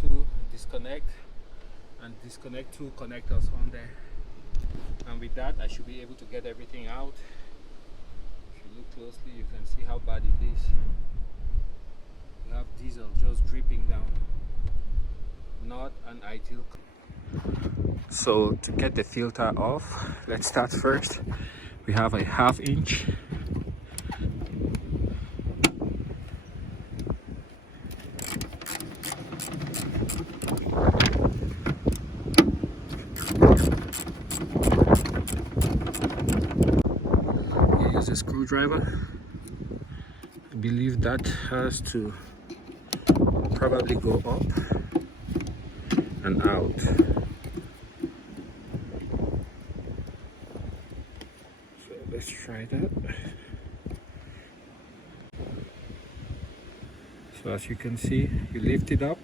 to disconnect and disconnect two connectors on there, and with that I should be able to get everything out. If you look closely, you can see how bad it is. You have diesel just dripping down. Not an ideal. So to get the filter off, let's start first. We have a 1/2 inch. Use a screwdriver. I believe that has to probably go up and out. So let's try that. So as you can see, you lift it up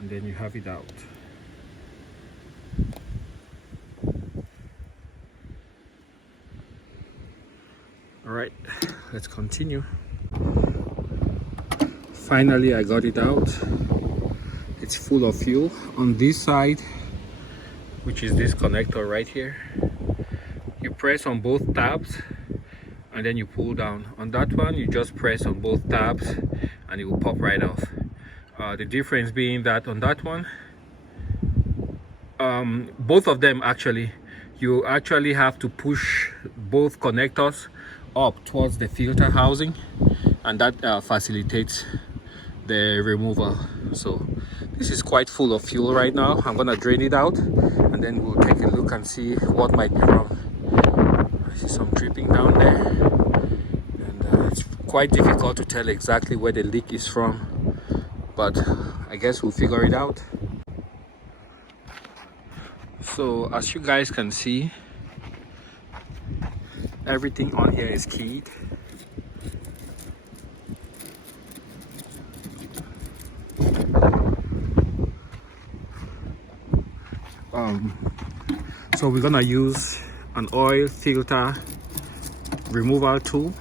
and then you have it out. All right, let's continue. Finally, I got it out. It's full of fuel. On this side, which is this connector right here, you press on both tabs and then you pull down. On that one, you just press on both tabs and it will pop right off. The difference being that on that one, both of them actually, you actually have to push both connectors up towards the filter housing, and that facilitates the removal. So this is quite full of fuel right now. I'm gonna drain it out and then we'll take a look and see what might be wrong. I see some dripping down there, and it's quite difficult to tell exactly where the leak is from, but I guess we'll figure it out. So as you guys can see, everything on here is keyed. So we're gonna use an oil filter removal tool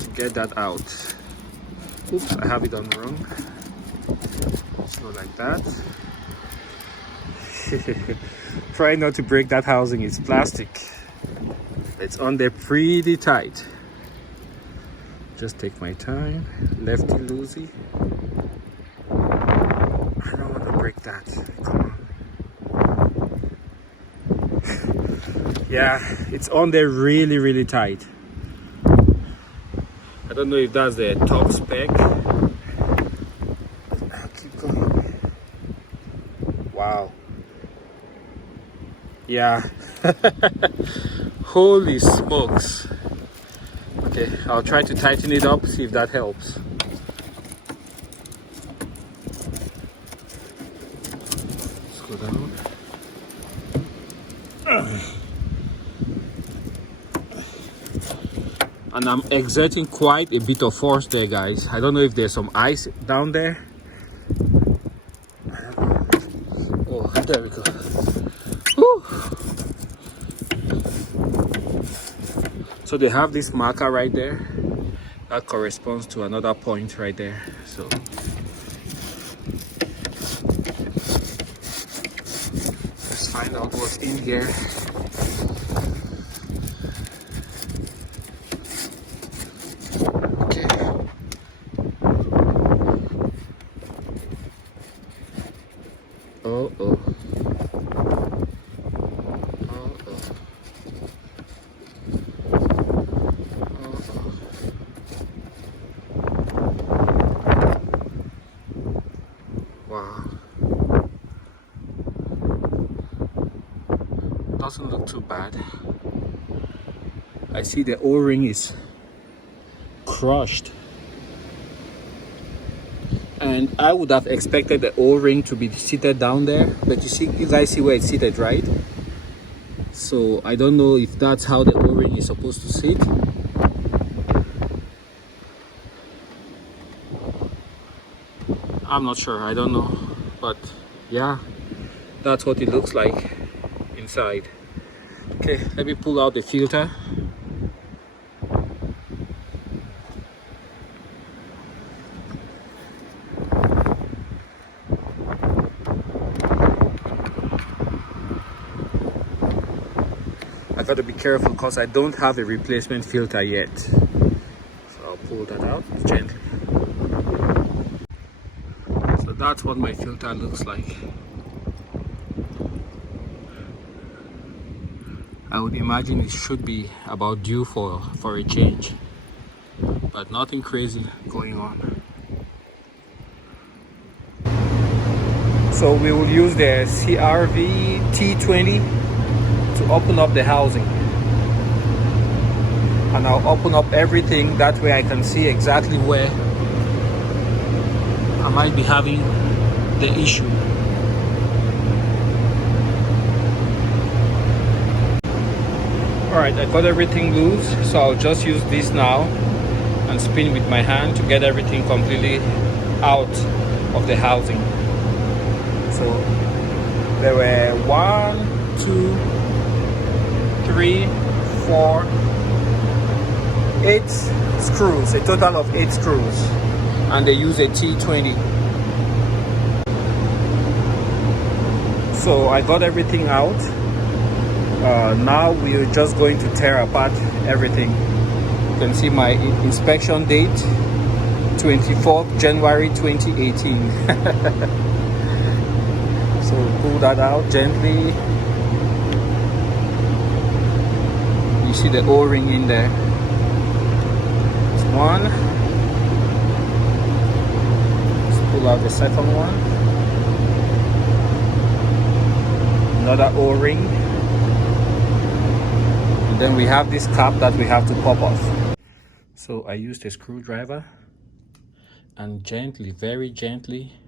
to get that out. Oops, I have it on wrong. So like that. Try not to break that housing, it's plastic. It's on there pretty tight. Just take my time, lefty loosey. I don't want to break that, come on. Yeah, it's on there really tight. I don't know if that's the top spec. I'll keep going. Wow. Yeah. Holy smokes. Okay, I'll try to tighten it up, see if that helps. Let's go down. And I'm exerting quite a bit of force there, guys. I don't know if there's some ice down there. Oh, there we go. Whew. So they have this marker right there that corresponds to another point right there. So let's find out what's in here. Okay. Oh. Wow. Doesn't look too bad. I see the O-ring is crushed. And I would have expected the O-ring to be seated down there, but you guys see where it's seated, right? So I don't know if that's how the O-ring is supposed to sit. I'm not sure, I don't know, but yeah, that's what it looks like inside. Okay, let me pull out the filter. got to be careful because I don't have a replacement filter yet. So I'll pull that out gently. So that's what my filter looks like. I would imagine it should be about due for a change, but nothing crazy going on. So we will use the CRV T20 to open up the housing. And I'll open up everything, that way I can see exactly where I might be having the issue. Alright, I got everything loose, so I'll just use this now and spin with my hand to get everything completely out of the housing. So there were 1, 2, 3, 4, 8 screws, a total of 8 screws, and they use a T20. So I got everything out. Now we're just going to tear apart everything. You can see my inspection date, 24th January 2018. So pull that out gently. You see the O-ring in there. It's one. Let's pull out the second one. Another O-ring. And then we have this cap that we have to pop off. So I used a screwdriver and gently, very gently,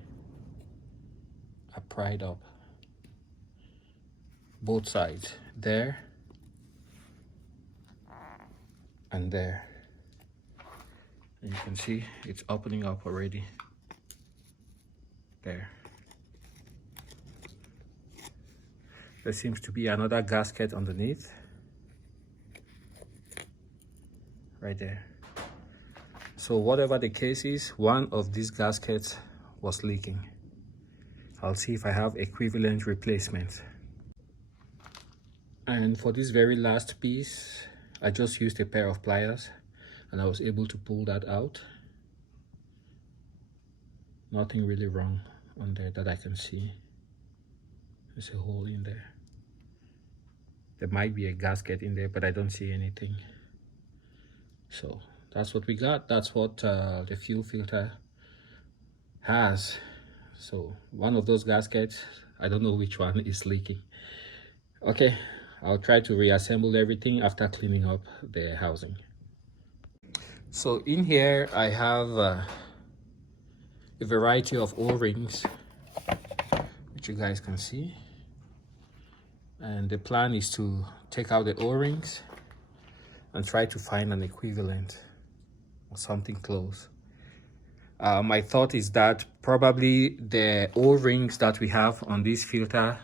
I pried up both sides, there and there. And you can see it's opening up already. There. There seems to be another gasket underneath. Right there. So whatever the case is, one of these gaskets was leaking. I'll see if I have equivalent replacements. And for this very last piece, I just used a pair of pliers and I was able to pull that out. Nothing really wrong on there that I can see. There's a hole in there. There might be a gasket in there, but I don't see anything. So that's what we got. That's what the fuel filter has. So one of those gaskets, I don't know which one is leaking. Okay, I'll try to reassemble everything after cleaning up the housing. So in here I have a variety of O-rings, which you guys can see. And the plan is to take out the O-rings and try to find an equivalent or something close. My thought is that probably the O-rings that we have on this filter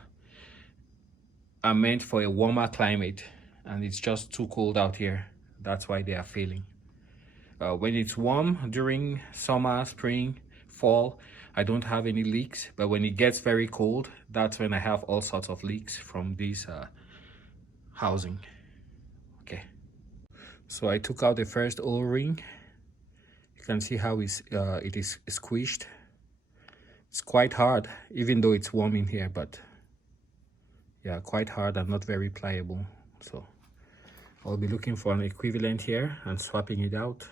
are meant for a warmer climate and it's just too cold out here. That's why they are failing. When it's warm during summer, spring, fall, I don't have any leaks, but when it gets very cold, that's when I have all sorts of leaks from this housing. Okay. So I took out the first O-ring. You can see how it is squished. It's quite hard, even though it's warm in here, but yeah, quite hard and not very pliable. So I'll be looking for an equivalent here and swapping it out.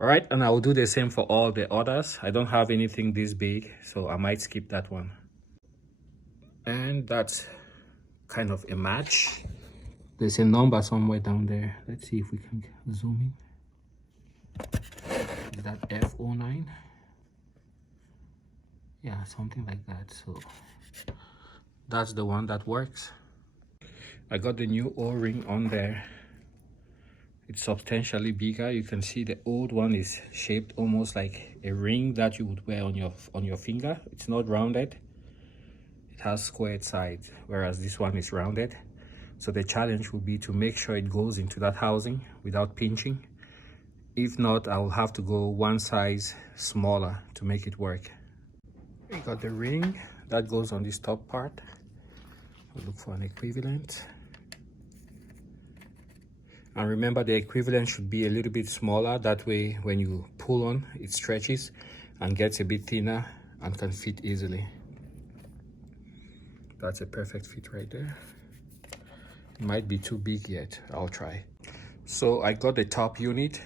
All right, and I will do the same for all the others. I don't have anything this big, so I might skip that one. And that's kind of a match. There's a number somewhere down there. Let's see if we can zoom in. Is that F09? Yeah, something like that. So that's the one that works. I got the new O-ring on there. It's substantially bigger. You can see the old one is shaped almost like a ring that you would wear on your finger. It's not rounded. It has squared sides, whereas this one is rounded. So the challenge will be to make sure it goes into that housing without pinching. If not, I'll have to go one size smaller to make it work. We got the ring that goes on this top part. We'll look for an equivalent. And remember, the equivalent should be a little bit smaller. That way, when you pull on, it stretches and gets a bit thinner and can fit easily. That's a perfect fit right there. It might be too big yet. I'll try. So I got the top unit.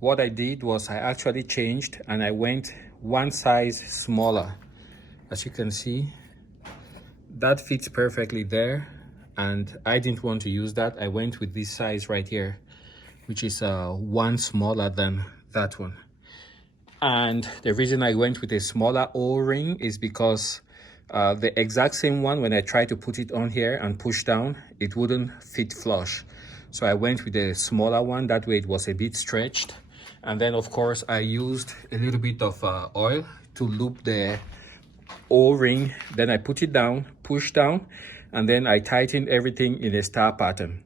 What I did was I actually changed and I went one size smaller. As you can see, that fits perfectly there. And I didn't want to use that. I went with this size right here, which is one smaller than that one. And the reason I went with a smaller O-ring is because the exact same one, when I tried to put it on here and push down, it wouldn't fit flush. So I went with a smaller one. That way it was a bit stretched. And then of course I used a little bit of oil to loop the O-ring. Then I put it down, push down, and then I tightened everything in a star pattern.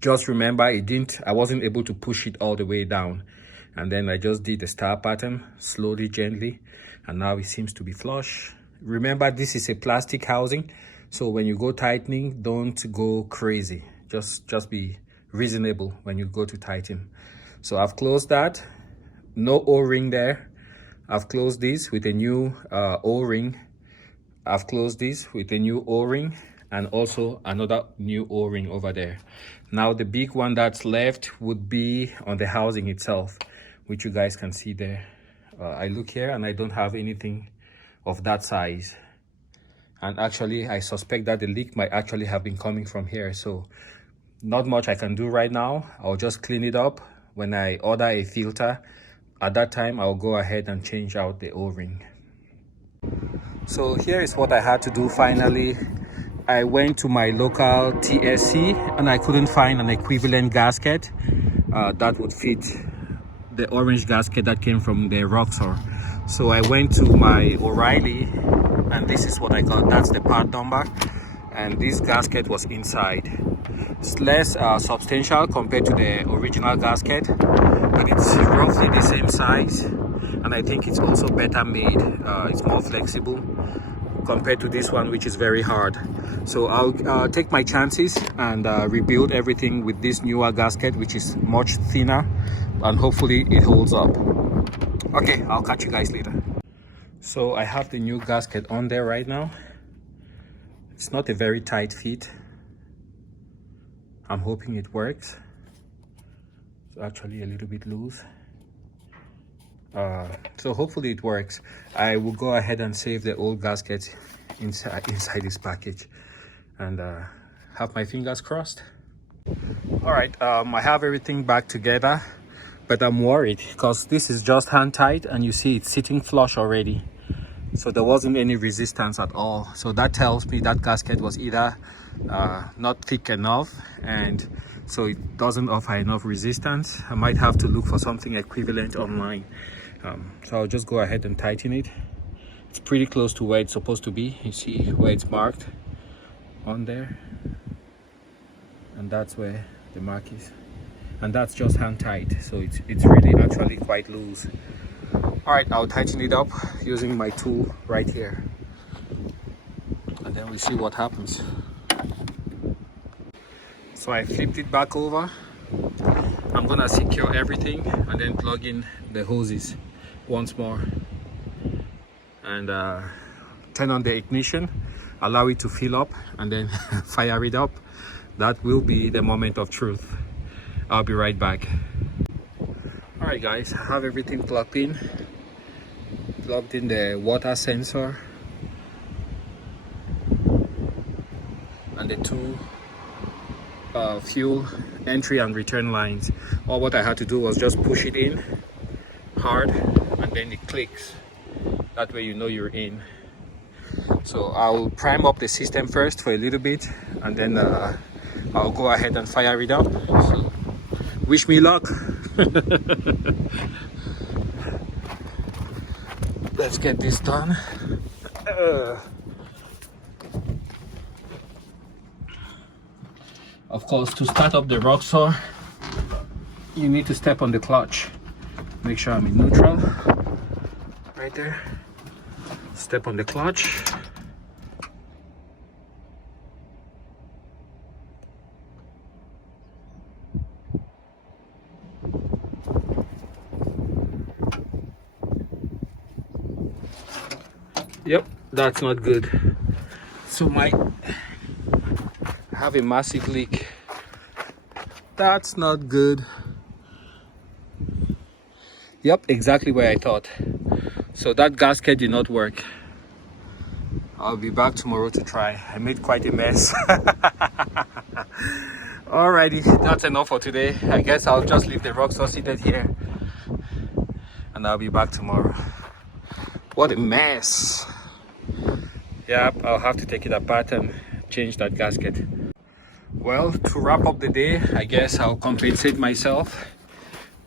Just remember, I wasn't able to push it all the way down. And then I just did the star pattern slowly, gently, and now it seems to be flush. Remember, this is a plastic housing, so when you go tightening, don't go crazy. Just be reasonable when you go to tighten. So I've closed that, no O-ring there. I've closed this with a new O-ring. I've closed this with a new O-ring and also another new O-ring over there. Now the big one that's left would be on the housing itself, which you guys can see there. I look here and I don't have anything of that size. And actually I suspect that the leak might actually have been coming from here. So not much I can do right now. I'll just clean it up. When I order a filter, at that time I'll go ahead and change out the O-ring. So here is what I had to do finally. I went to my local TSC and I couldn't find an equivalent gasket that would fit the orange gasket that came from the Roxor. So I went to my O'Reilly and this is what I got. That's the part number, and this gasket was inside. It's less substantial compared to the original gasket, but it's roughly the same size, and I think it's also better made. It's more flexible compared to this one, which is very hard. So I'll take my chances and rebuild everything with this newer gasket, which is much thinner, and hopefully it holds up. Okay, I'll catch you guys later. So I have the new gasket on there right now. It's not a very tight fit. I'm hoping it works. It's actually a little bit loose. So hopefully it works. I will go ahead and save the old gasket inside this package and have my fingers crossed. All right, I have everything back together, but I'm worried because this is just hand tight and you see it's sitting flush already. So there wasn't any resistance at all. So that tells me that gasket was either not thick enough, and so it doesn't offer enough resistance. I might have to look for something equivalent online. So I'll just go ahead and tighten it. It's pretty close to where it's supposed to be. You see where it's marked on there, and that's where the mark is, and that's just hand tight, so it's really actually quite loose. All right, I'll tighten it up using my tool right here, and then we see what happens. So I flipped it back over. I'm gonna secure everything and then plug in the hoses once more, and turn on the ignition, allow it to fill up, and then fire it up. That will be the moment of truth. I'll be right back. All right guys, I have everything plugged in the water sensor and the two fuel entry and return lines. All what I had to do was just push it in hard and then it clicks. That way you know you're in. So I'll prime up the system first for a little bit, and then I'll go ahead and fire it up. So wish me luck. Let's get this done. Of course, to start up the Roxor, you need to step on the clutch. Make sure I'm in neutral. Right there. Step on the clutch. That's not good. So might have a massive leak. That's not good. Yep, exactly where I thought. So that gasket did not work. I'll be back tomorrow to try. I made quite a mess. Alrighty, that's enough for today. I guess I'll just leave the Roxor seated here and I'll be back tomorrow. What a mess. Yep, I'll have to take it apart and change that gasket. Well, to wrap up the day, I guess I'll compensate myself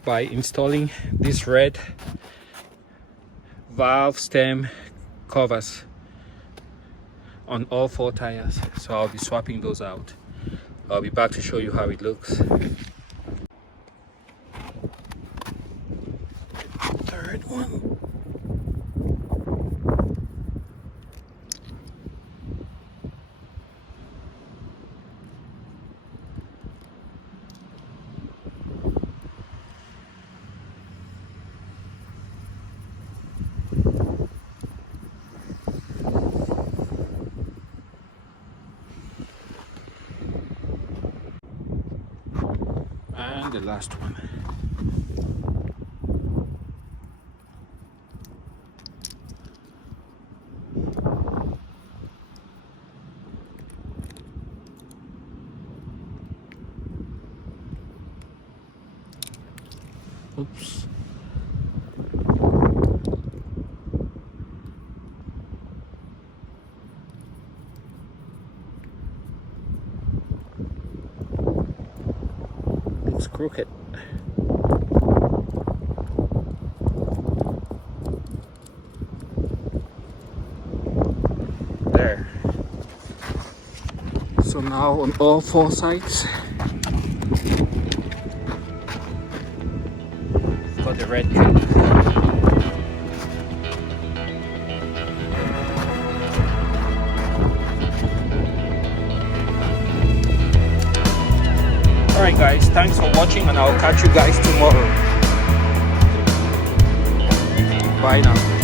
by installing this red valve stem covers on all 4 tires. So I'll be swapping those out. I'll be back to show you how it looks. Third one. And the last one. Oops. Looks crooked. There. So now on all 4 sides, got the red cap. Alright guys, thanks for watching and I'll catch you guys tomorrow. Bye now.